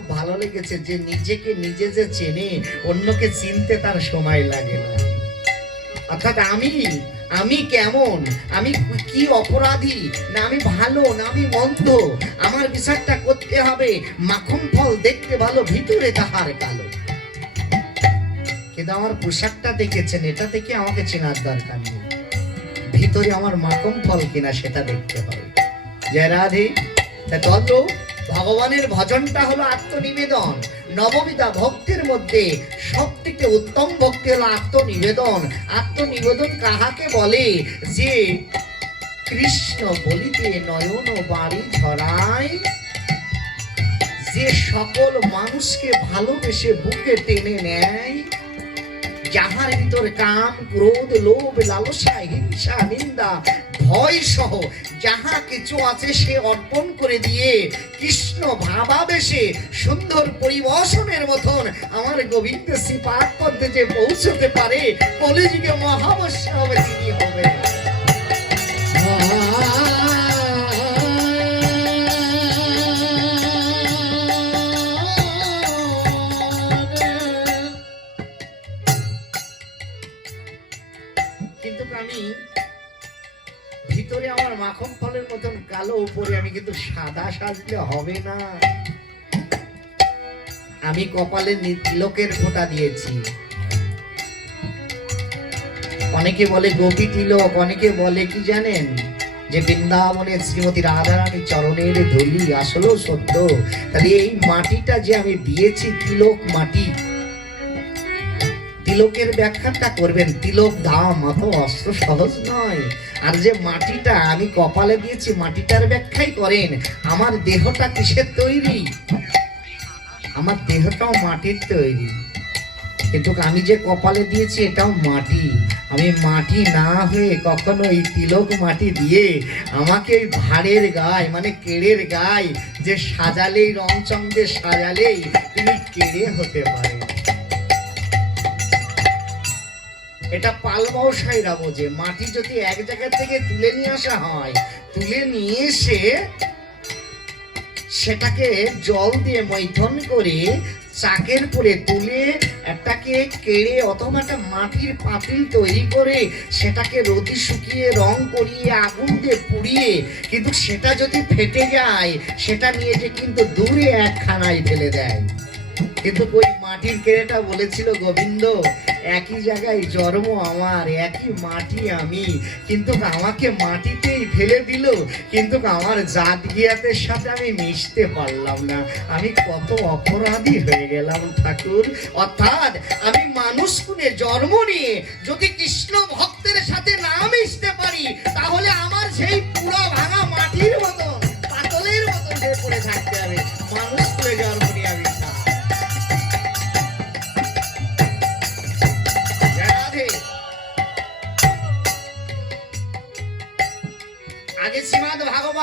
ভালো লেগেছে যে নিজেকে নিজে যে চেনে, অন্যকে চিনতে তার সময় লাগে না। অর্থাৎ আমি আমি কেমন? আমি কি অপরাধী? না আমি ভালো, না আমি মন্দ? আমার বিচারটা করতে হবে। মাখন ফল দেখতে ভালো, ভিতরে তাহার কালো। কিন্তু আমার পোশাকটা দেখেছেন, এটা দেখে আমাকে চেনার দরকার নেই। ভিতরে আমার মাখন ফল কিনা সেটা দেখতে হবে। জয় রাধে। তত ভগবানের ভজনটা হলো আত্মনিবেদন। নববিধা ভক্তির মধ্যে সব থেকে উত্তম ভক্তি হলো আত্মনিবেদন। আত্মনিবেদন কাহাকে বলে? যে কৃষ্ণ বলিতে নয়ন বাড়ি ঝরায় যে সকল মানুষকে ভালোবেসে বুকে টেনে নেয়। যাহার ভিতর কাম, ক্রোধ, লোভ, লালসা, হিংসা, নিন্দা ভয় সহ যাহা কিছু আছে সে অর্পণ করে দিয়ে কৃষ্ণ ভাবাবেশে সুন্দর পরিবশনের মতন আমার গোবিন্দ শ্রী পাঠ পদ্মে যে পৌঁছতে পারে। কলিযুগে মহাবস্যা ভিতরে আমার মাখন ফলের মতন কালো, উপরে আমি কিন্তু সাদা সাজলে হবে না। আমি কপালে তিলকের ফোঁটা দিয়েছি। অনেকে বলে গোপী তিলক, অনেকে বলে কি জানেন? যে বৃন্দাবনের শ্রীমতী রাধারানী চরণের ধলি আসলেও সত্য। তাহলে এই মাটিটা যে আমি দিয়েছি, তিলক মাটি, তিলকের ব্যাখ্যাটা করবেন। তিলক দাম অত অস্ত্র সহজ নয়। আর যে মাটিটা আমি কপালে দিয়েছি, মাটিটার ব্যাখ্যাই করেন, আমার দেহটা কিসের তৈরি? আমার দেহটাও মাটির তৈরি। কিন্তু আমি যে কপালে দিয়েছি, এটাও মাটি। আমি মাটি না হয়ে কখনো এই তিলক মাটি দিয়ে আমাকে ওই ভাড়ের গায়ে মানে কেড়ের গায়ে যে সাজালেই রং চং দিয়ে সাজালেই তিনি কেড়ে হতে পারেন এটা পাল ব্যবসায়ীরা বোঝে মাটি যদি এক জায়গা থেকে তুলে নিয়ে আসা হয়, তুলে নিয়ে এসে সেটাকে জল দিয়ে মৈথন করে চাকের পরে তুলে একটাকে কেড়ে অথবা একটা মাটির পাতিল তৈরি করে সেটাকে রোদি শুকিয়ে, রং করিয়ে, আগুন দিয়ে পুড়িয়ে, কিন্তু সেটা যদি ফেটে যায়, সেটা নিয়ে যে কিন্তু দূরে এক খানায় ফেলে দেয়। কিন্তু ওই মাটির কেড়েটা বলেছিল গোবিন্দ? একই জায়গায় জন্ম আমার, একই মাটি আমি। কিন্তু আমাকে মাটিতেই ফেলে দিল। কিন্তু আমার জাত গিয়াতের সাথে আমি মিশতে পারলাম না। আমি কত অপরাধী হয়ে গেলাম ঠাকুর। অর্থাৎ আমি মানুষ কুনে জন্ম নিয়ে যদি কৃষ্ণ ভক্তের সাথে না মিশতে পারি, তাহলে আমার সেই পুরো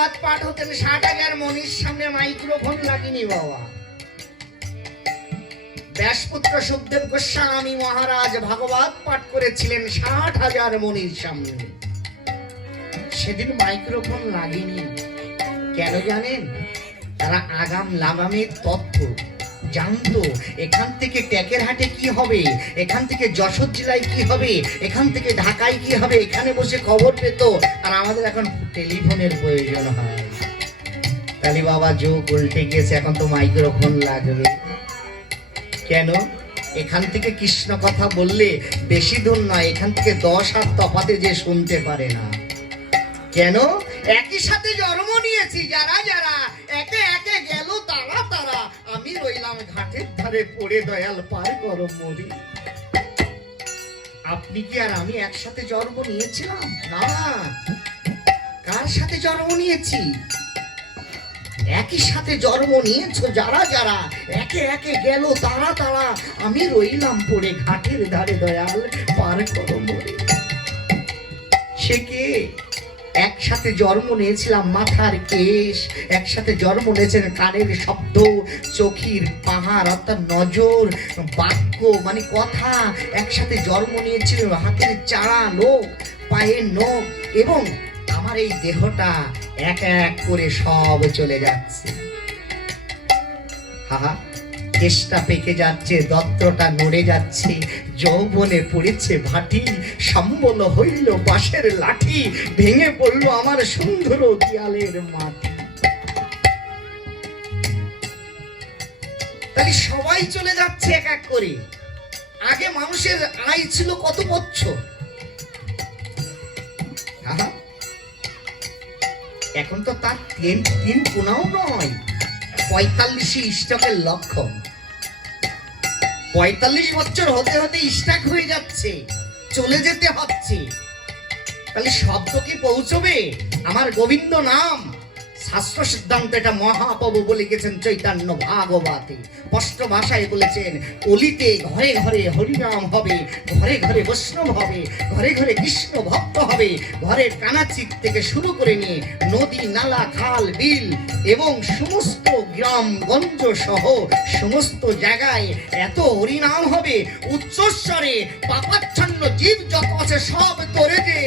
ভাগবত পাঠ হতেন ষাট হাজার মনির সামনে মাইক্রোফোন লাগিনি বাবা। ব্যাসপুত্র সুখদেব গোস্বামী মহারাজ ভাগবত পাঠ করেছিলেন ষাট হাজার মনির সামনে। সেদিন মাইক্রোফোন লাগেনি। কেন জানেন? তারা আগাম লাগামের তথ্য জানতো, এখান থেকে ট্যাকের হাটে কি হবে? এখান থেকে যশোর জেলায় কি হবে? এখান থেকে ঢাকায় কি হবে? এখানে বসে খবর পেত। আর আমাদের এখন টেলিফোনের প্রয়োজন হয়। তাহলে বাবা, যোগ উল্টে গিয়েছে এখন তো মাইক্রোফোন লাগবে। কেন? এখান থেকে কৃষ্ণ কথা বললে বেশি দূর নয় এখান থেকে দশ হাত তফাতে যে শুনতে পারে না। কেন? একই সাথে জন্ম নিয়েছি, যারা যারা, একে একে গেল তারা তারা। আমি রইলাম ঘাটের ধারে পড়ে দয়াল, পার করো মরি। আপনি কি আর আমি একসাথে জন্ম নিয়েছিলাম? না। কার সাথে জন্ম নিয়েছি? একই সাথে জন্ম নিয়েছো যারা যারা। একে একে গেল, তারা তারা। আমি রইলাম পড়ে ঘাটের ধারে দয়াল, পার করো মরি। সে কে? একসাথে জন্ম নিয়েছিলাম মাথার কেশ, একসাথে জন্ম নিয়েছেন কানের শব্দ, চোখির পাহাড়, অর্থাৎ নজর, বাক্য মানে কথা। একসাথে জন্ম নিয়েছিল হাতের চারা লোক, পায়ের নখ, এবং আমার এই দেহটা এক এক করে সব চলে যাচ্ছে। আহা কেষ্টা পেকে যাচ্ছে, দত্তটা নড়ে যাচ্ছে যৌবনে পড়েছে ভাটি, সম্বল হইল বাঁশের লাঠি, ভেঙে পড়ল আমার সুন্দর দেয়ালের মাটি। তাহলে সবাই চলে যাচ্ছে এক এক করে। আগে মানুষের আয় ছিল কত বছর এখন তো তার তিন তিন গুণাও নয় পঁয়তাল্লিশে স্টকের লক্ষণ। পঁয়তাল্লিশ বছর হতে হতে স্টাক হয়ে যাচ্ছে, চলে যেতে হচ্ছে। তাহলে শব্দ কি পৌঁছবে? আমার গোবিন্দ নাম। শাস্ত্র সিদ্ধান্ত এটা মহাপ্রভু বলে গেছেন চৈতন্য ভাগবতে। স্পষ্ট ভাষায় বলেছেন, অলিতে ঘরে ঘরে হরিনাম হবে, ঘরে ঘরে বৈষ্ণব হবে, ঘরে ঘরে কৃষ্ণ ভক্ত হবে ঘরের কানাচিক থেকে শুরু করে নিয়ে নদী, নালা, খাল, বিল এবং সমস্ত গ্রাম, গঞ্জ সহ সমস্ত জায়গায় এত হরিনাম হবে, উচ্চস্বরে পাপাচ্ছন্ন জীব যত আছে সব তোরে যে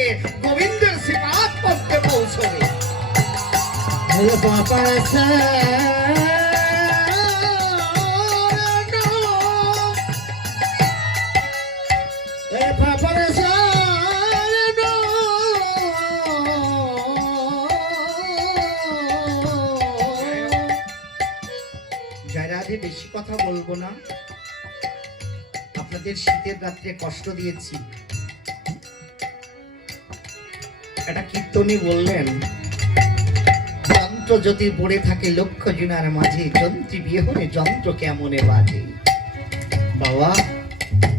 বেশি কথা বলব না আপনাদের শীতের রাত্রে কষ্ট দিয়েছি। একটা কীর্তনী বললেন যন্ত্র যদি পড়ে থাকে লক্ষ জুনার মাঝে, যন্ত্রী বিয়ে হলে যন্ত্র কেমনে বাজে? বাবা,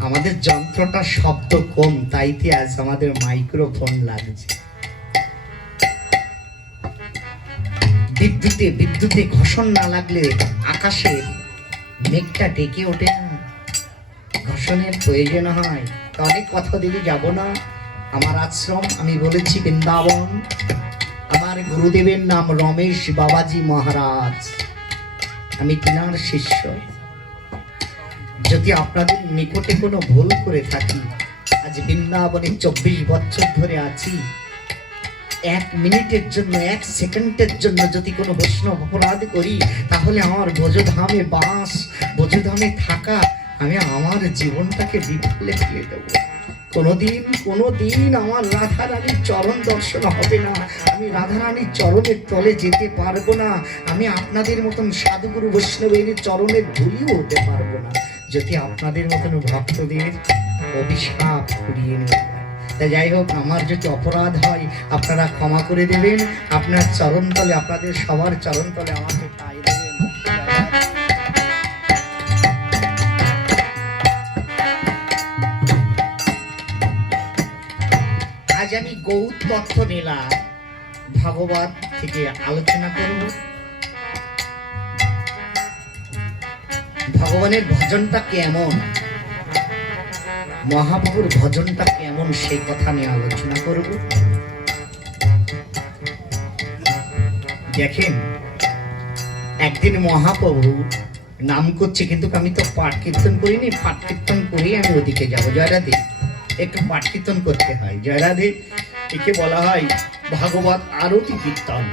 আমাদের যন্ত্রটা শব্দ কম, তাইতে আজ আমাদের মাইক্রোফোন লাগছে। বিদ্যুতে বিদ্যুতে ঘর্ষণ না লাগলে আকাশে মেঘটা ডেকে ওঠে না। ঘর্ষণের প্রয়োজন হয় তা অনেক কথা দিকে যাব না। আমার আশ্রম, আমি বলেছি বৃন্দাবন। আমার গুরুদেবের নাম রমেশ বাবাজি মহারাজ। আমি তিনার শিষ্য। যদি আপনাদের নিকটে কোনো ভুল করে থাকি, আজ বৃন্দাবনে চব্বিশ বছর ধরে আছি। এক মিনিটের জন্য, এক সেকেন্ডের জন্য যদি কোনো বৈষ্ণব অপরাধ করি, তাহলে আমার বোঝধামে বাস, বোঝধামে থাকা, আমি আমার জীবনটাকে বিফলে ফেলে দেবো। কোনোদিন কোনোদিন আমার রাধা রানীর চরণ দর্শন হবে না। আমি রাধা রানীর চরণের তলে যেতে পারব না। আমি আপনাদের মতন সাধুগুরু বৈষ্ণবের চরণের ধুলিও হতে পারব না। যদি আপনাদের মতন ভক্তদের অভিশাপ নেওয়া হয়। তা যাই হোক, আমার যদি অপরাধ হয়, আপনারা ক্ষমা করে দেবেন। আপনার চরণতলে আপনাদের সবার চরণতলে আমাকে আজ আমি গৌর তত্ত্ব নিলাম ভগবত থেকে আলোচনা করব। ভগবানের ভজনটা কেমন? মহাপ্রভুর ভজনটা কেমন সেই কথা নিয়ে আলোচনা করব। দেখেন, একদিন মহাপ্রভু নাম করছে, কিন্তু আমি তো পাঠ কীর্তন করিনি, পাঠ কীর্তন করেই আমি ওদিকে যাব। জয়রাধে একটু পাঠ কীর্তন করতে হয়। জয়রাধে, একে বলা হয় ভাগবত আরতি কীর্তন।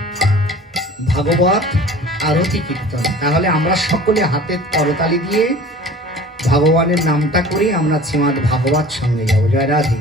ভাগবত আরতি কীর্তন। তাহলে আমরা সকলে হাতে করতালি দিয়ে ভগবানের নামটা করে আমরা শ্রীমদ ভাগবত সঙ্গে যাব। জয় রাধে